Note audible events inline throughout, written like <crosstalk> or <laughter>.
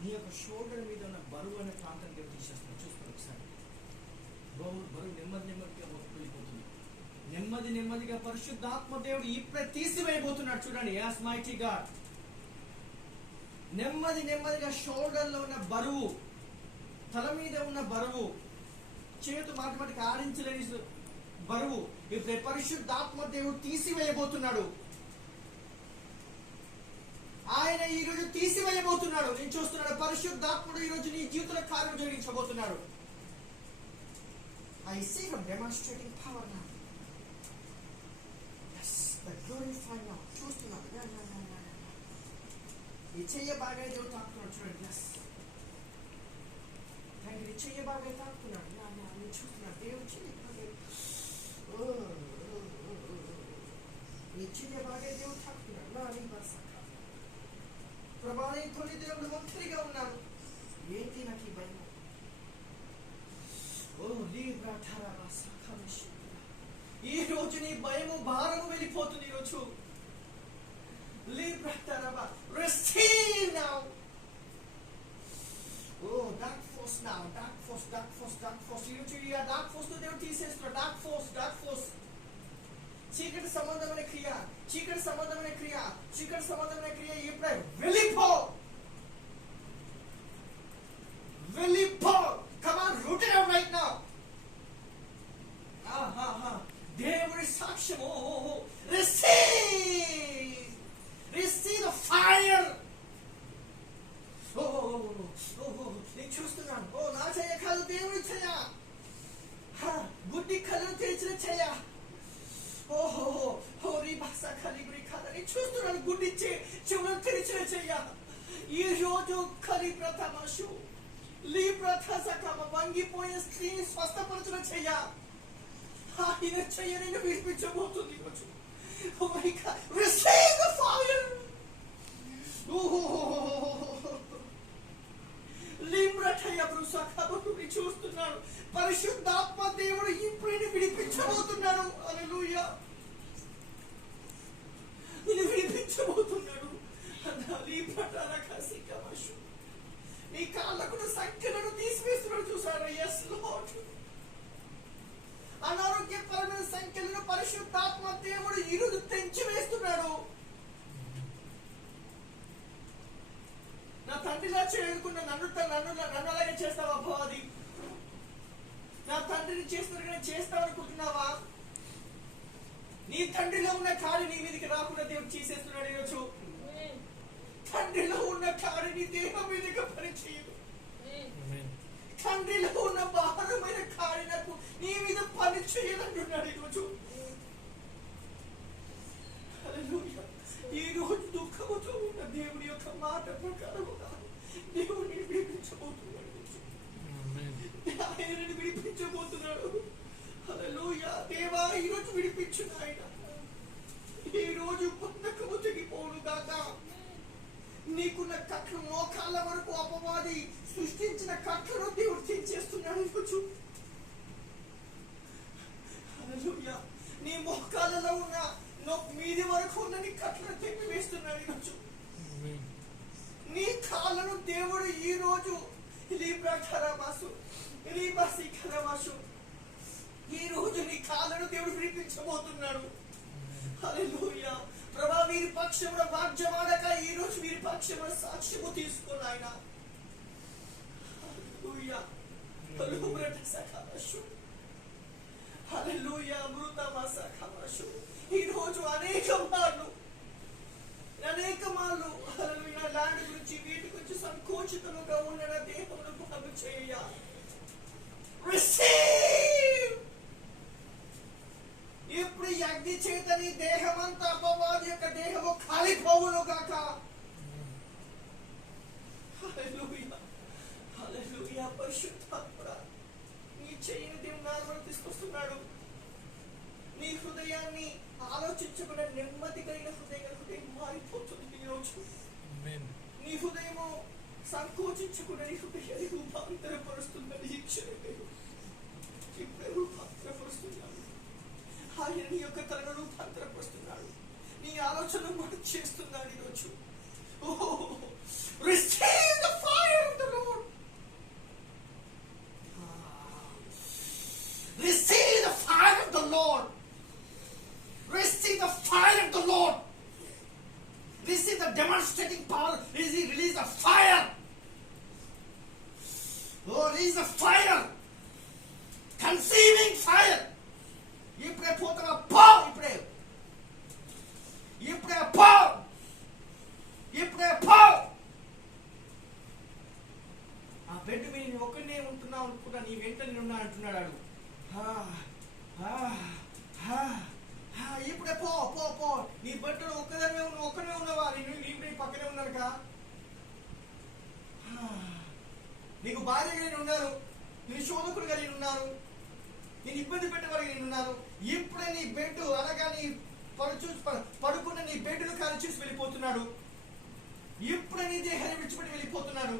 నీ యొక్క షోల్డర్ మీద ఉన్న బరువు అనే ప్రాంతం దేవుడు తీసేస్తాడు చూస్తాడు ఒకసారి. బరువు బరువు నెమ్మది నెమ్మదిగా వెళ్ళిపోతుంది నెమ్మది నెమ్మదిగా పరిశుద్ధాత్మ దేవుడు ఇప్పుడే తీసివేయబోతున్నాడు చూడండి. యాస్ మైటీ గాడ్ నెమ్మది నెమ్మదిగా షోల్డర్లో ఉన్న బరువు తల మీద ఉన్న బరువు చేతు మాటి మాటికి ఆడించలేని బరువు ఇప్పుడు పరిశుద్ధాత్మ దేవుడు తీసివేయబోతున్నాడు. ఆయన ఈ రోజు తీసివేయబోతున్నాడు. నేను చూస్తున్నాడు. పరిశుద్ధాత్ముడు ఈ రోజు నీ జీవితంలో కార్యం జరిగించబోతున్నాడు. I see him demonstrating power నా ఎస్ ద గ్లోరిఫై నా చూస్తున్నాడు. నా, నా, నా, నా, నా. ఈ చెయ్య బాగా దేవుడు తాకుతున్నాడు. చూడండి. ఎస్ ఆయన నీ చెయ్య బాగా తాకుతున్నాడు. నేను కొన్ని దేవుడు ఒంటరిగా ఉన్నాను ఏంటి నాకు ఈ భయం ఓ లీబ్రా ఠారా సఖమిషి ఈ రోజు నీ భయము భారము వెళ్ళిపోతుంది ఈ రోజు Libra ఠారా receive now oh dark force now dark force dark force dark force ఈ రోజు ఈ డార్క్ ఫోర్స్ తో దేవుడు తీసేస్తున్నాడు డార్క్ ఫోర్స్ డార్క్ ఫోర్స్ చీకటి సంబంధమైన క్రియ చీకటి సంబంధమైన క్రియ చీకటి సంబంధమైన క్రియ ఇప్పుడే వెళ్ళిపో వెళ్ళిపో come on rooted out right now దేవుడి సాక్ష్యము receive receive the fire oh నేను చూస్తున్నాను ఓ నా చెయ్య కాదు దేవుడి చెయ్య హా, గుడ్డి కళ్ళు తెరిచిన చెయ్య ఓహో హోరీ భాష కలిగుడి కథని చూస్తున్నాను గుడ్డి చె- చెవులు తెరిచిన చెయ్య ఈ రోజు కలి ప్రథమశు లీ ప్రథ సకమ వంగిపోయిన స్త్రీని స్వస్థపరచిన చెయ్య ఆయన చెయ్య నేను విడిపించబోతుంది ఈరోజు oh my God receive the fire నీ కాళ్ళకు సంఖ్యలను తీసివేస్తున్నాడు చూసాడు ఎస్ లార్డ్ అనారోగ్యపరమైన సంఖ్యలను పరిశుద్ధాత్మ దేవుడు ఈరోజు తెంచి వేస్తున్నాడు నా తండ్రిలా చేయనుకున్న నన్ను నన్ను నన్ను అలాగే చేస్తావా భవాది నా తండ్రిని చేస్తున్నట్టుగా చేస్తావు అనుకుంటున్నావా? నీ తండ్రిలో ఉన్న కాడి నీ మీదకి రాకుండా దేవుడు చేసేస్తున్నాడు ఈరోజు. తండ్రిలో ఉన్న కాడి నీ దేహం మీదకి పనిచేయదు తండ్రిలో ఉన్న భారమైన కాడి నాకు నీ మీద పని చేయాలంటున్నాడు ఈరోజు. ఈ రోజు దుఃఖముతో ఉన్న దేవుని యొక్క మాట ప్రకారముగా దేవుని విడిపించబోతున్నాడు. ఆయనని విడిపించబోతున్నాడు. హల్లెలూయా దేవా ఈ రోజు విడిపించు ఆయన ఈ రోజు బంధకము తెగిపోను గాక. నీకున్న కట్లు మోకాళ్ళ వరకు అపవాది సృష్టించిన కట్లను దేవుడు ఈరోజు హల్లెలూయా. నీ మోకాళ్ళలో ఉన్న మీది వరకు ఉన్న నీ కట్లను తెప్పి వేస్తున్నాడు ఈరోజు నీ కాళ్ళను దేవుడు ఈ రోజు లీబ్రా ఖరామాసు లీబాసి ఖరామాసు ఈ రోజు నీ కాళ్ళను దేవుడు విడిపించబోతున్నాడు. హల్లెలూయా. ప్రభా వీరి పక్షమున వాగ్యమాడక ఈ రోజు వీరి పక్షమున సాక్ష్యము తీసుకుని ఆయన హల్లెలూయా హల్లెలూయా హల్లెలూయా హల్లెలూయా పరిశుద్ధాత్ముడా నీ చెయ్యిని దేవుడు తీసుకొస్తున్నాడు. నీ హృదయాన్ని ఆలోచించకుండా నెమ్మది కలిగిన హృదయం హృదయం మారిపోతుంది ఈరోజు. నీ హృదయము సంకోచించకుండా నీ హృదయాన్ని రూపాంతరపరుస్తుందని ఇచ్చిన ఇప్పుడే రూపాంతరపరుస్తున్నాడు. ఆయన నీ యొక్క తలను రూపాంతరపరుస్తున్నాడు. నీ ఆలోచన కూడా చేస్తున్నాడు ఈరోజు. ఓహో బెడ్ మీద నేను ఒక్కనే ఉంటున్నావు అనుకుంటా నీ వెంట నేనున్నా అంటున్నాడు ఆడు. ఇప్పుడే పో పో పో. నీ బట్టలు ఒక్కదానివే ఉన్నావు ఒక్కనే ఉన్నావా? నేను నీ పక్కనే ఉన్నానుక నీకు భార్యగా నేను ఉన్నాను. నీ శోధకుడుగా నేను ఉన్నాను. నేను ఇబ్బంది పెట్టేవాడిగా నేను ఉన్నాను. ఇప్పుడే నీ బెడ్ అనగా నీ పడుచూ పడుకున్న నీ బెడ్ను కాలు చూసి వెళ్ళిపోతున్నాడు. ఇప్పుడే నీ దేహాన్ని విడిచిపెట్టి వెళ్ళిపోతున్నాడు.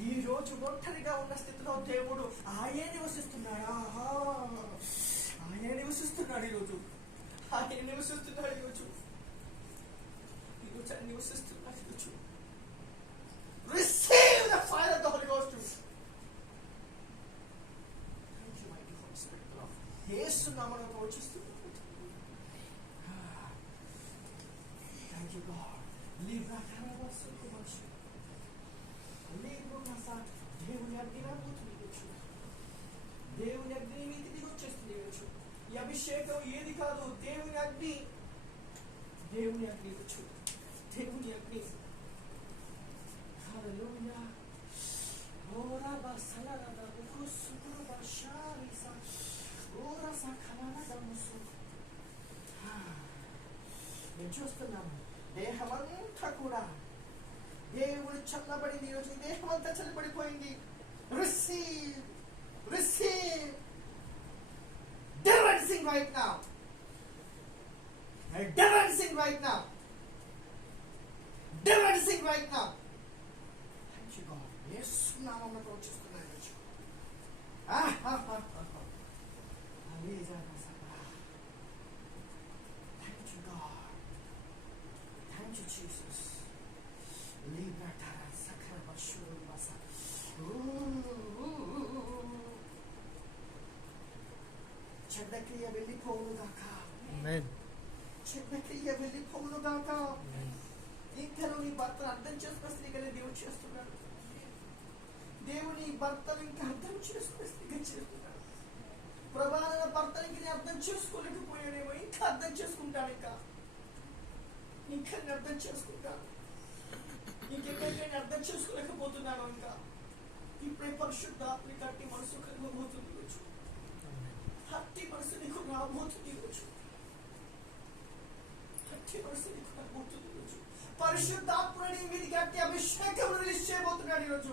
ఈ రోజు ఒంటరిగా ఉన్న స్థితిలో దేవుడు ఆయే నివసిస్తున్నాడు ఆహా. నివసిస్తున్నాడు ఈరోజు. ఆయన నివసిస్తున్నాడు ఈరోజు. ఈరోజు ఆయన నివసిస్తున్నాడు ఈరోజు. Receive the fire. Thank you, mighty Holy Spirit of ah. God. యేసు మీరు కాస్త దేవుని అగ్నిరాబోతుంది దిగొచ్చు దేవుని అగ్ని నీతి దిగొచ్చేస్తుంది దిగొచ్చు ఈ అభిషేకం ఏది కాదు దేవుని అగ్ని దేవుని అగ్ని వచ్చు దేవుని అగ్ని హల్లెలూయా ఓరా బసలరా దబుకు సుకురు బషారిసా ఓరా సఖలన దముసు మేము చూస్తున్నాము దేహమంతా కూడా దేవుడు చల్లబడింది ఈరోజు ఈ దేహం అంతా చల్లబడిపోయింది రిసీవ్ రిసీవ్ డెవెన్సింగ్ right now డెవెన్సింగ్ right right God. you, <laughs> Thank you, Jesus. Libratara sakarabashuru basa. చెడ్డ క్రియ ఇంకా నీ భర్తను అర్థం చేసుకున్న స్త్రీగానే దేవుడు చేస్తున్నాడు దేవుని భర్తను ఇంకా అర్థం చేసుకునే స్త్రీగా చేస్తున్నాడు ప్రభాన భర్తని నేను అర్థం చేసుకోలేకపోయాడేమో ఇంకా అర్థం చేసుకుంటాను ఇంకా ఇంకా అర్థం చేసుకుంటాను ఇంకెక్కడికి నేను అర్థం చేసుకోలేకపోతున్నాను ఇంకా ఇప్పుడే పరిశుద్ధాత్మని కట్టి మనసు కలగబోతుంది ఈరోజు ఆమేన్. హట్టి మనసు నీకు రాబోతుంది ఈరోజు హట్టి మనసు నీకు రాబోతుంది ఈరోజు పరిశుద్ధాత్మని మీది కట్టి అభిషేకం రిలీజ్ చేయబోతున్నాడు ఈరోజు